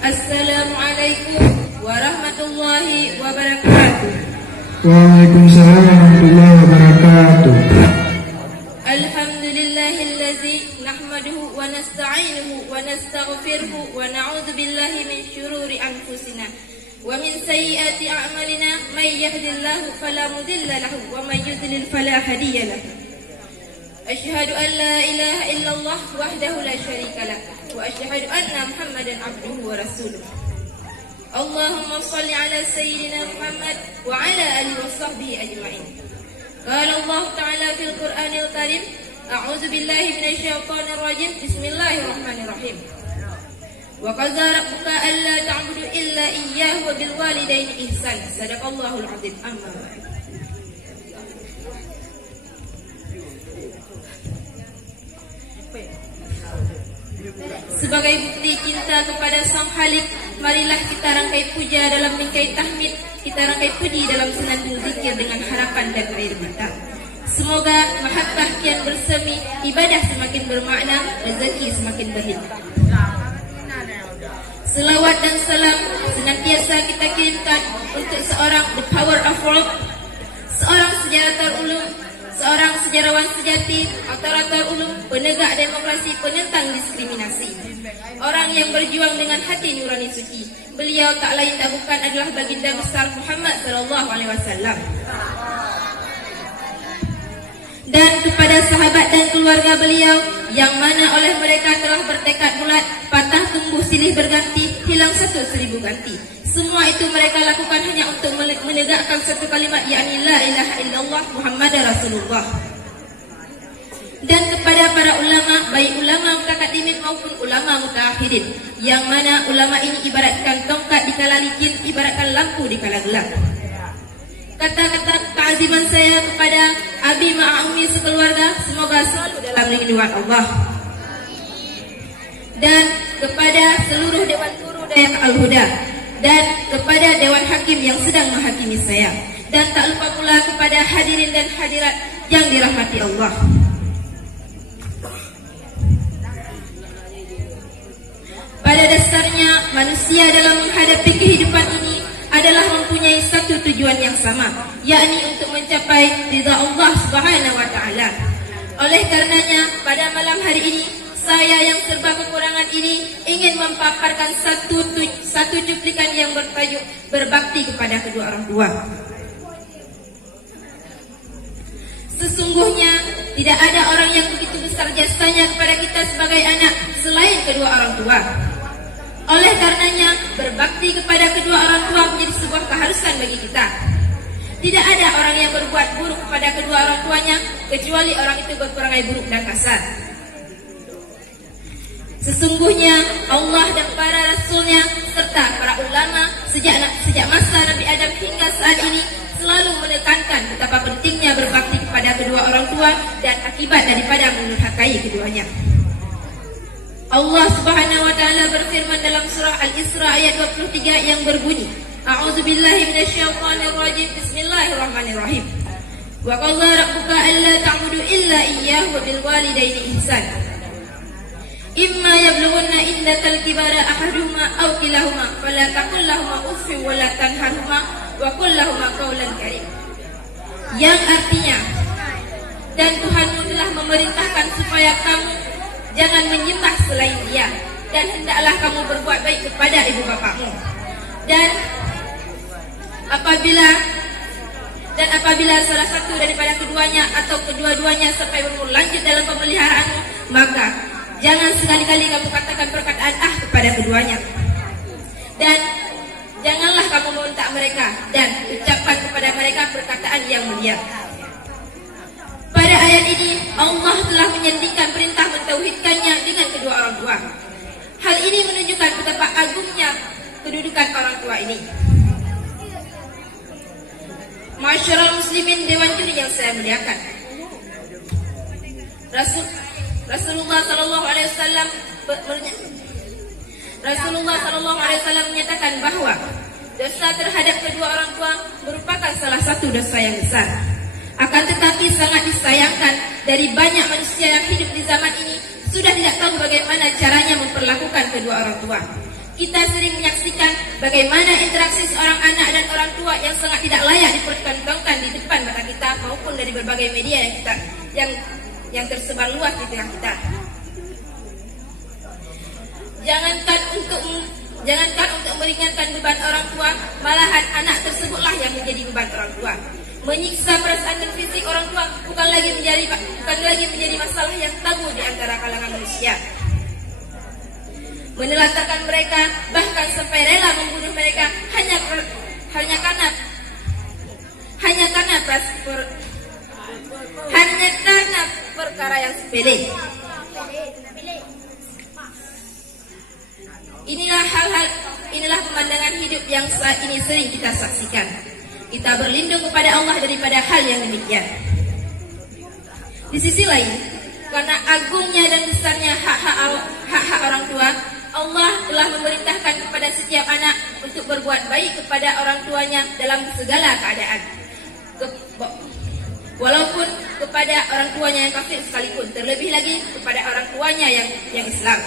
Assalamualaikum warahmatullahi wabarakatuh. Waalaikumsalam warahmatullahi wabarakatuh. Alhamdulillahillazi nahmaduhu wa nasta'inuhu wa nastaghfiruhu wa na'udzu billahi min syururi anfusina wa min sayyiati a'malina may yahdihillahu fala mudilla lahu wa may yudlil fala hadiya lahu. Asyhadu an la ilaha illallah wahdahu la syarika lah wa asyhadu anna Muhammadan abduhu wa rasuluh. Allahumma shalli ala sayyidina Muhammad wa ala alihi wa sahbihi ajma'in. Qala Allah ta'ala fil Qur'anil Karim, a'udzu billahi minasy syaithanir rajim. Bismillahirrahmanirrahim. Wa qadara rabbuka alla ta'budu illa iyyahu wa bil walidayni ihsan. Shadaqallahul 'azim. Amma ba'd. Sebagai bukti cinta kepada Sang Khalik, marilah kita rangkai puja dalam bingkai tahmid, kita rangkai puji dalam senandung zikir dengan harapan dan air mata. Semoga mahabbah kian bersemi, ibadah semakin bermakna, rezeki semakin berlimpah. Selawat dan salam senantiasa kita kirimkan untuk seorang the power of world, seorang sejarawan ulum, seorang sejarawan sejati, autor ulum, penegak demokrasi, penentang diskriminasi, orang yang berjuang dengan hati nurani suci. Beliau tak lain tak bukan adalah baginda besar Muhammad sallallahu alaihi wasallam. Dan kepada sahabat dan keluarga beliau yang mana oleh mereka telah bertekad bulat, patah tumbuh silih berganti, hilang 1.000 ganti. Semua itu mereka lakukan hanya untuk menegakkan satu kalimat, yakni la ilaha illallah Muhammadar Rasulullah. Dan kepada para ulama, baik ulama mutaqaddimin maupun ulama mutaakhirin, yang mana ulama ini ibaratkan tongkat di kala licin, ibaratkan lampu di kala gelap. Kata-kata ta'ziman saya kepada abi ma'umi sekeluarga, semoga selalu dalam lindungan Allah. Dan kepada seluruh dewan guru Dayat Al-Huda, dan kepada Dewan Hakim yang sedang menghakimi saya, dan tak lupa pula kepada hadirin dan hadirat yang dirahmati Allah. Pada dasarnya manusia dalam menghadapi kehidupan ini adalah mempunyai satu tujuan yang sama, yakni untuk mencapai ridha Allah Subhanahu wa taala. Oleh karenanya pada malam hari ini saya yang serba kekurangan ini ingin memaparkan satu cuplikan yang bertajuk berbakti kepada kedua orang tua. Sesungguhnya tidak ada orang yang begitu besar jasanya kepada kita sebagai anak selain kedua orang tua. Oleh karenanya berbakti kepada kedua orang tua menjadi sebuah keharusan bagi kita. Tidak ada orang yang berbuat buruk kepada kedua orang tuanya kecuali orang itu berperangai buruk dan kasar. Sesungguhnya Allah dan para rasulnya serta para ulama sejak masa Nabi Adam hingga saat ini selalu menekankan betapa pentingnya berbakti kepada kedua orang tua dan akibat daripada menurhakai keduanya. Allah Subhanahu wa taala berfirman dalam surah Al-Isra ayat 23 yang berbunyi, A'udzubillahi minasyaitonir rajim. Bismillahirrahmanirrahim. Wa qadara rabbuka alla ta'budu illa iyyahu wa bil walidayni ihsan. Imma yablughanna indakal kibara ahaduhuma aw kilahuma fala taqul lahumu uffin wa la tanharhuma wa qul lahumu qawlan karim. Yang artinya, dan Tuhanmu telah memerintahkan supaya kamu jangan menyembah selain Dia, dan hendaklah kamu berbuat baik kepada ibu bapakmu. Dan apabila salah satu daripada keduanya atau kedua-duanya sampai berumur lanjut dalam pemeliharaanmu, maka jangan sekali-kali kamu katakan perkataan kepada keduanya. Dan janganlah kamu membentak mereka dan ucapkan kepada mereka perkataan yang mulia. Pada ayat ini Allah telah menyandingkan perintah mentauhidkannya dengan kedua orang tua. Hal ini menunjukkan betapa agungnya kedudukan orang tua ini. Masyarul muslimin dewan juri yang saya muliakan, Rasulullah sallallahu alaihi wasallam menyatakan bahwa dosa terhadap kedua orang tua merupakan salah satu dosa yang besar. Akan tetapi sangat disayangkan dari banyak manusia yang hidup di zaman ini sudah tidak tahu bagaimana caranya memperlakukan kedua orang tua. Kita sering menyaksikan bagaimana interaksi seorang anak dan orang tua yang sangat tidak layak dipertontonkan di depan mata kita maupun dari berbagai media yang tersebar luas di tengah kita. Jangankan untuk meringankan beban orang tua, malahan anak tersebutlah yang menjadi beban orang tua. Menyiksa perasaan dan fisik orang tua bukan lagi menjadi masalah yang tabu di antara kalangan manusia. Menelantarkan mereka, bahkan sampai rela membunuh mereka hanya karena perkara yang sepele. Inilah pemandangan hidup yang saat ini sering kita saksikan. Kita berlindung kepada Allah daripada hal yang demikian. Di sisi lain, karena agungnya dan besarnya hak-hak orang tua, Allah telah memerintahkan kepada setiap anak untuk berbuat baik kepada orang tuanya dalam segala keadaan. Walaupun kepada orang tuanya yang kafir sekalipun, terlebih lagi kepada orang tuanya yang Islam.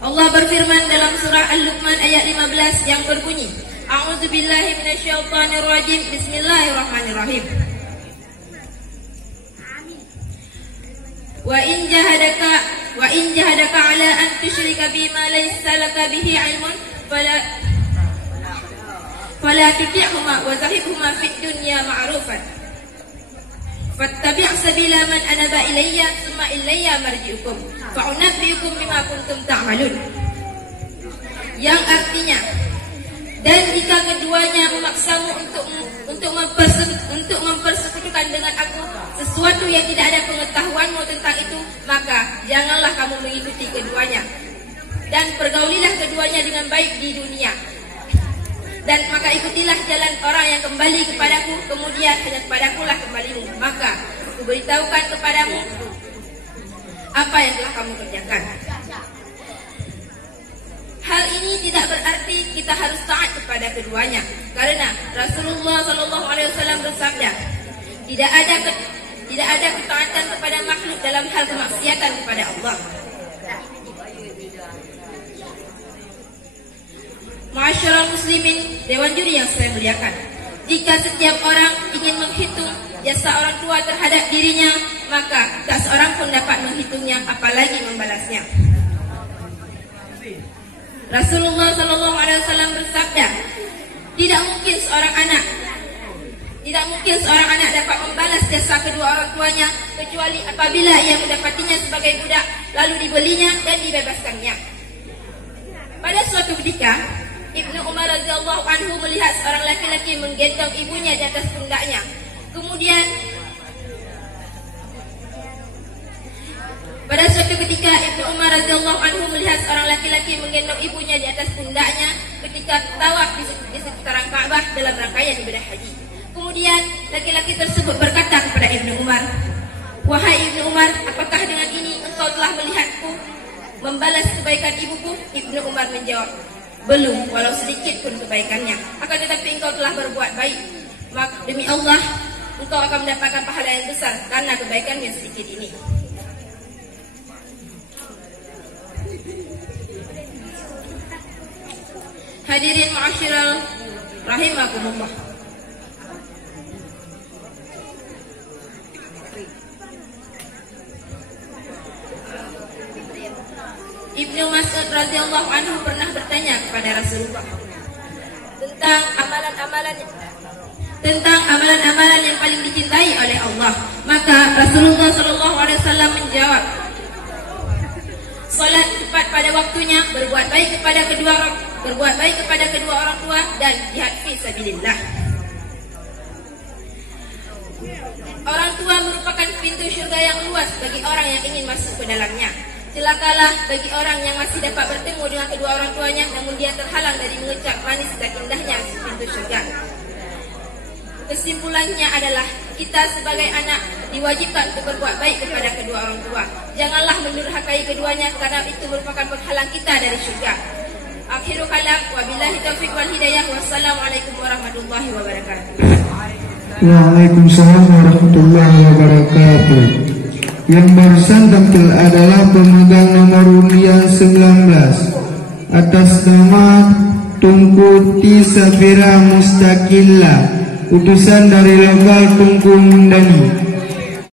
Allah berfirman dalam surah Al-Luqman ayat 15 yang berbunyi, A'udzubillahi minasyaitonirrajim, Bismillahirrahmanirrahim. Wa in jahadaka ala an tusyrika bima laysa laka bihi ilmun fala tuti'huma wa zahibhuma fid dunya ma'rufan. Fattabi' sabila man anaba ilayya thumma ilayya marji'ukum fa'unabbi'ukum bima kuntum ta'malun. Yang artinya, dan jika keduanya memaksamu untuk mempersekutukan dengan aku sesuatu yang tidak ada pengetahuanmu tentang itu, maka janganlah kamu mengikuti keduanya, dan pergaulilah keduanya dengan baik di dunia. Dan maka ikutilah jalan orang yang kembali kepadaku, kemudian hanya kepadakulah kembalimu. Maka aku beritahukan kepadamu apa yang telah kamu kerjakan. Hal ini tidak berarti kita harus taat kepada keduanya, karena Rasulullah SAW bersabda, tidak ada ketaatan kepada makhluk dalam hal kemaksiatan kepada Allah. Ma'asyiral muslimin, dewan juri yang saya muliakan, jika setiap orang ingin menghitung jasa orang tua terhadap dirinya, maka tak seorang pun dapat menghitungnya, apalagi membalasnya. Rasulullah SAW bersabda, tidak mungkin seorang anak dapat membalas jasa kedua orang tuanya kecuali apabila ia mendapatinya sebagai budak, lalu dibelinya dan dibebaskannya. Pada suatu ketika, Ibnu Umar radhiyallahu anhu melihat seorang laki-laki menggendong ibunya di atas pundaknya. Kemudian pada suatu ketika Ibnu Umar radhiyallahu anhu melihat seorang laki-laki menggendong ibunya di atas pundaknya ketika tawaf di sekitaran Ka'bah dalam rangkaian ibadah haji. Kemudian laki-laki tersebut berkata kepada Ibnu Umar, "Wahai Ibnu Umar, apakah dengan ini engkau telah melihatku membalas kebaikan ibuku?" Ibnu Umar menjawab, "Belum, walau sedikit pun kebaikannya. Akan tetapi engkau telah berbuat baik. Maka demi Allah, engkau akan mendapatkan pahala yang besar karena kebaikan yang sedikit ini." Hadirin ma'asyiral rahimakumullah. Ibnu Mas'ud radhiyallahu anhu pernah bertanya kepada Rasulullah tentang amalan-amalan yang paling dicintai oleh Allah. Maka Rasulullah SAW menjawab, salat tepat pada waktunya, berbuat baik kepada kedua orang tua, dan jihad fi sabilillah. Orang tua merupakan pintu syurga yang luas bagi orang yang ingin masuk ke dalamnya. Celakalah bagi orang yang masih dapat bertemu dengan kedua orang tuanya, namun dia terhalang dari mengecap manis dan indahnya pintu syurga. Kesimpulannya adalah kita sebagai anak diwajibkan untuk berbuat baik kepada kedua orang tua. Janganlah mendurhakai keduanya, karena itu merupakan penghalang kita dari syurga. Akhiru kalam, wabillahi taufiq wal hidayah. Wassalamualaikum warahmatullahi wabarakatuh. Waalaikumsalam warahmatullahi wabarakatuh. Yang barusan tampil adalah pemegang nomor undian 19 atas nama Tunku T. Safira Mustaqilla, utusan dari lokal Tunku Mundani.